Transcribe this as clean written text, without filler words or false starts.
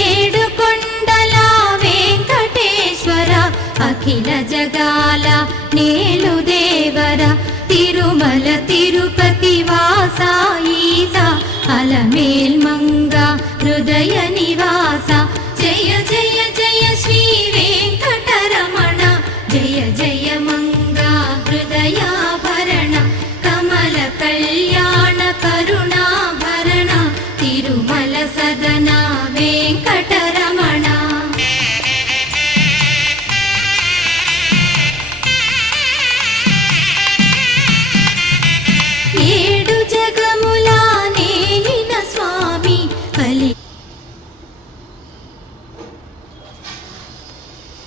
ఏడుకొండల వెంకటేశ్వర అఖిల జగాల నేలు దేవర తిరుమల తిరుపతి వాస ఈసా అలమేల్ మంగ హృదయ నివాస జయ జయ జయ శ్రీ వెంకటరమణ జయ జయ మంగ హృదయాభరణ కమల కళ్యాణ కరుణాభరణ తిరుమల సదనా